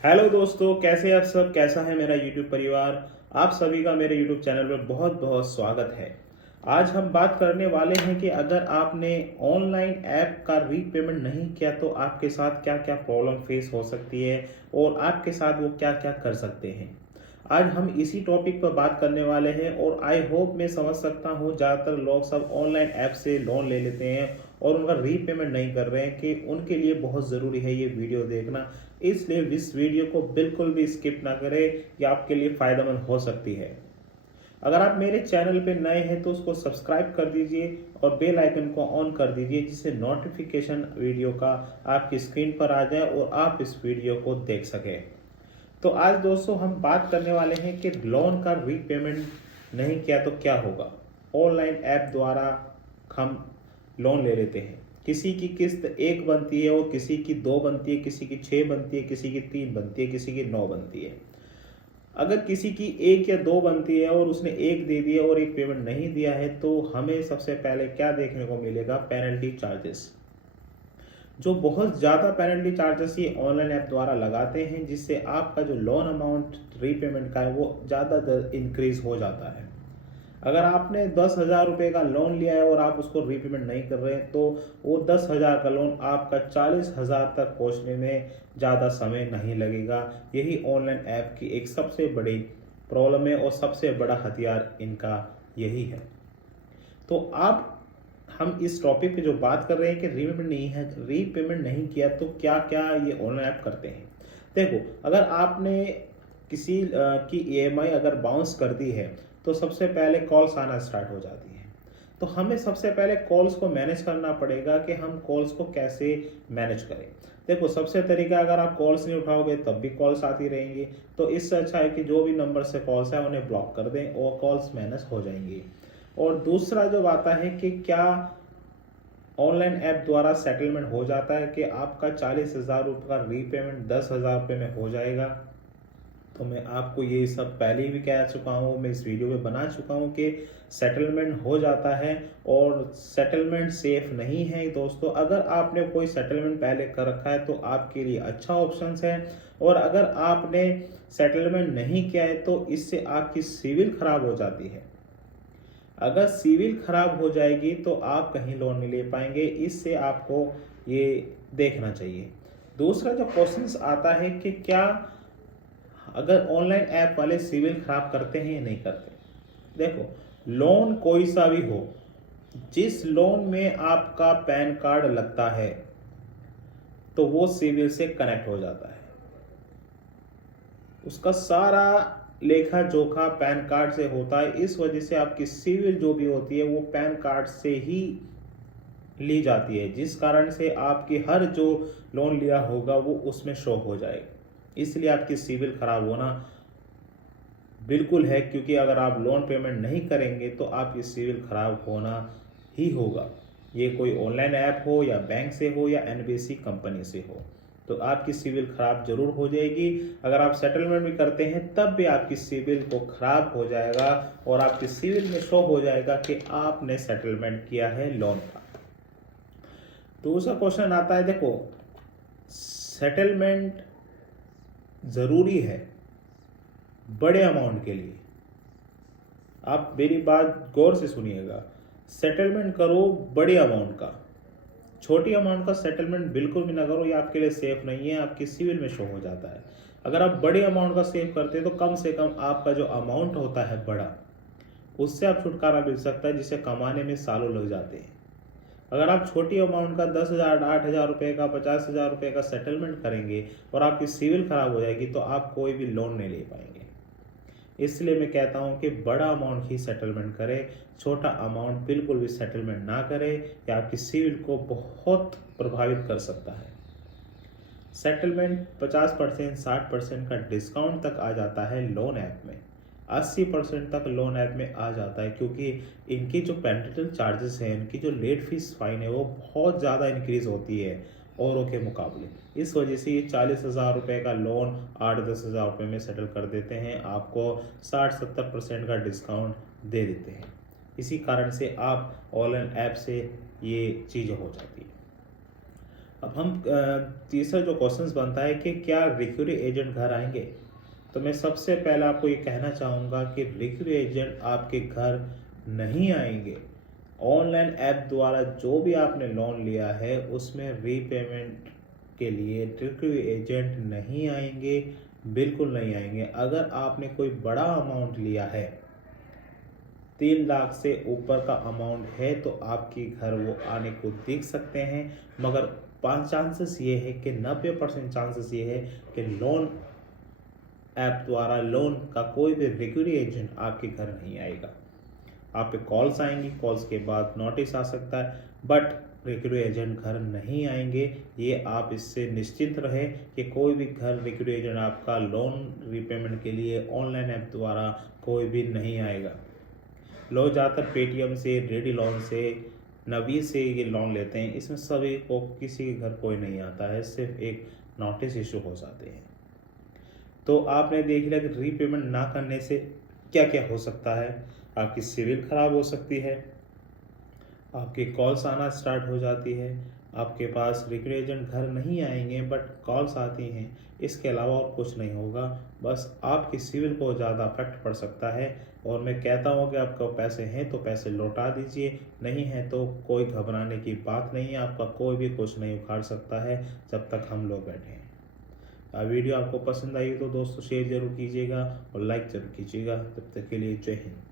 Hello दोस्तों, कैसे आप सब? कैसा है मेरा यूट्यूब परिवार? आप सभी का मेरे यूट्यूब चैनल पर बहुत बहुत स्वागत है। आज हम बात करने वाले हैं कि अगर आपने ऑनलाइन ऐप का रीपेमेंट नहीं किया तो आपके साथ क्या क्या प्रॉब्लम फेस हो सकती है और आपके साथ वो क्या क्या कर सकते हैं। आज हम इसी टॉपिक पर बात करने वाले हैं और आई होप मैं समझ सकता हूँ ज़्यादातर लोग सब ऑनलाइन ऐप से लोन ले लेते हैं और उनका रीपेमेंट नहीं कर रहे हैं कि उनके लिए बहुत ज़रूरी है ये वीडियो देखना। इसलिए इस वीडियो को बिल्कुल भी स्किप ना करें, ये आपके लिए फ़ायदेमंद हो सकती है। अगर आप मेरे चैनल पे नए हैं तो उसको सब्सक्राइब कर दीजिए और बेल आइकन को ऑन कर दीजिए जिससे नोटिफिकेशन वीडियो का आपकी स्क्रीन पर आ जाए और आप इस वीडियो को देख सकें। तो आज दोस्तों हम बात करने वाले हैं कि लोन का रीपेमेंट नहीं किया तो क्या होगा। ऑनलाइन ऐप द्वारा हम लोन ले लेते हैं, किसी की किस्त एक बनती है और किसी की दो बनती है, किसी की छः बनती है, किसी की तीन बनती है, किसी की नौ बनती है। अगर किसी की एक या दो बनती है और उसने एक दे दिया और एक पेमेंट नहीं दिया है तो हमें सबसे पहले क्या देखने को मिलेगा? Penalty charges. जो बहुत ज़्यादा पेनल्टी चार्जेस ये ऑनलाइन ऐप द्वारा लगाते हैं जिससे आपका जो लोन अमाउंट रीपेमेंट का है वो ज़्यादा इंक्रीज हो जाता है। अगर आपने 10,000 रुपये का लोन लिया है और आप उसको रीपेमेंट नहीं कर रहे हैं तो वो 10,000 का लोन आपका 40,000 तक पहुंचने में ज़्यादा समय नहीं लगेगा। यही ऑनलाइन ऐप की एक सबसे बड़ी प्रॉब्लम है और सबसे बड़ा हथियार इनका यही है। तो आप हम इस टॉपिक पे जो बात कर रहे हैं कि रीपेमेंट नहीं किया तो क्या क्या ये ऑनलाइन ऐप करते हैं। देखो, अगर आपने किसी की ईएमआई अगर बाउंस कर दी है तो सबसे पहले कॉल्स आना स्टार्ट हो जाती है। तो हमें सबसे पहले कॉल्स को मैनेज करना पड़ेगा कि हम कॉल्स को कैसे मैनेज करें। देखो, सबसे तरीका, अगर आप कॉल्स नहीं उठाओगे तब भी कॉल्स आती रहेंगी, तो इससे अच्छा है कि जो भी नंबर से कॉल्स है उन्हें ब्लॉक कर दें और कॉल्स मैनेज हो जाएंगी। और दूसरा जो आता है कि क्या ऑनलाइन ऐप द्वारा सेटलमेंट हो जाता है कि आपका 40,000 रुपये का रीपेमेंट 10,000 रुपये में हो जाएगा। तो मैं आपको ये सब पहले ही भी कह चुका हूँ, मैं इस वीडियो में बना चुका हूँ कि सेटलमेंट हो जाता है और सेटलमेंट सेफ नहीं है दोस्तों। अगर आपने कोई सेटलमेंट पहले कर रखा है तो आपके लिए अच्छा ऑप्शंस है, और अगर आपने सेटलमेंट नहीं किया है तो इससे आपकी सिविल खराब हो जाती है। अगर सिविल खराब हो जाएगी तो आप कहीं लोन नहीं ले पाएंगे, इससे आपको ये देखना चाहिए। दूसरा जो क्वेश्चंस आता है कि क्या अगर ऑनलाइन ऐप वाले सिविल खराब करते हैं या नहीं करते। देखो, लोन कोई सा भी हो, जिस लोन में आपका पैन कार्ड लगता है तो वो सिविल से कनेक्ट हो जाता है। उसका सारा लेखा जोखा पैन कार्ड से होता है। इस वजह से आपकी सिविल जो भी होती है वो पैन कार्ड से ही ली जाती है, जिस कारण से आपकी हर जो लोन लिया होगा वो उसमें शो हो जाएगा। इसलिए आपकी सिविल खराब होना बिल्कुल है, क्योंकि अगर आप लोन पेमेंट नहीं करेंगे तो आपकी सिविल खराब होना ही होगा। ये कोई ऑनलाइन ऐप हो या बैंक से हो या एनबीसी कंपनी से हो, तो आपकी सिविल खराब जरूर हो जाएगी। अगर आप सेटलमेंट भी करते हैं तब भी आपकी सिविल को खराब हो जाएगा और आपकी सिविल में शो हो जाएगा कि आपने सेटलमेंट किया है लोन का। दूसरा क्वेश्चन आता है, देखो, सेटलमेंट ज़रूरी है बड़े अमाउंट के लिए। आप मेरी बात गौर से सुनिएगा, सेटलमेंट करो बड़े अमाउंट का। छोटी अमाउंट का सेटलमेंट बिल्कुल भी ना करो, ये आपके लिए सेफ नहीं है, आपकी सिविल में शो हो जाता है। अगर आप बड़े अमाउंट का सेव करते हैं तो कम से कम आपका जो अमाउंट होता है बड़ा, उससे आप छुटकारा मिल सकता है, जिसे कमाने में सालों लग जाते हैं। अगर आप छोटी अमाउंट का 10,000, 8,000 रुपये का, 50,000 रुपये का सेटलमेंट करेंगे और आपकी सिविल खराब हो जाएगी तो आप कोई भी लोन नहीं ले पाएंगे। इसलिए मैं कहता हूं कि बड़ा अमाउंट ही सेटलमेंट करें, छोटा अमाउंट बिल्कुल भी सेटलमेंट ना करें, या आपकी सिविल को बहुत प्रभावित कर सकता है। सेटलमेंट 50%, 60% का डिस्काउंट तक आ जाता है लोन ऐप में, 80% तक लोन ऐप में आ जाता है, क्योंकि इनकी जो पेनल्टी चार्जेस हैं, इनकी जो लेट फीस फाइन है वो बहुत ज़्यादा इंक्रीज होती है औरों के मुकाबले। इस वजह से ये 40,000 रुपये का लोन 8-10,000 रुपये में सेटल कर देते हैं, आपको 60-70% का डिस्काउंट दे देते हैं। इसी कारण से आप ऑनलाइन ऐप से ये चीज़ हो जाती है। अब हम तीसरा जो क्वेश्चंस बनता है कि क्या रिकवरी एजेंट घर आएंगे। तो मैं सबसे पहले आपको ये कहना चाहूँगा कि रिकवरी एजेंट आपके घर नहीं आएंगे। ऑनलाइन ऐप द्वारा जो भी आपने लोन लिया है उसमें रीपेमेंट के लिए रिकवरी एजेंट नहीं आएंगे, बिल्कुल नहीं आएंगे। अगर आपने कोई बड़ा अमाउंट लिया है, 3 लाख से ऊपर का अमाउंट है, तो आपके घर वो आने को देख सकते हैं, मगर 5 चांसेस ये है कि 90% चांसेस ये है कि लोन ऐप द्वारा लोन का कोई भी रिकवरी एजेंट आपके घर नहीं आएगा। आप पे कॉल्स आएंगी, कॉल्स के बाद नोटिस आ सकता है, बट रिकवरी एजेंट घर नहीं आएंगे। ये आप इससे निश्चिंत रहे कि कोई भी घर रिकवरी एजेंट आपका लोन रीपेमेंट के लिए ऑनलाइन ऐप द्वारा कोई भी नहीं आएगा। लोग ज़्यादातर पेटीएम से, रेडी लोन से, नवी से ये लोन लेते हैं। इसमें सभी को किसी के घर कोई नहीं आता है, सिर्फ एक नोटिस इशू हो जाते हैं। तो आपने देख लिया कि रीपेमेंट ना करने से क्या क्या हो सकता है। आपकी सिविल खराब हो सकती है, आपके कॉल्स आना स्टार्ट हो जाती है, आपके पास रिकवरी एजेंट घर नहीं आएंगे बट कॉल्स आती हैं। इसके अलावा और कुछ नहीं होगा, बस आपकी सिविल को ज़्यादा अफेक्ट पड़ सकता है। और मैं कहता हूँ कि आपके पैसे हैं तो पैसे लौटा दीजिए, नहीं है तो कोई घबराने की बात नहीं है। आपका कोई भी कुछ नहीं उखाड़ सकता है जब तक हम लोग बैठे हैं। वीडियो आपको पसंद आई तो दोस्तों शेयर जरूर कीजिएगा और लाइक जरूर कीजिएगा। तब तक के लिए जय हिंद।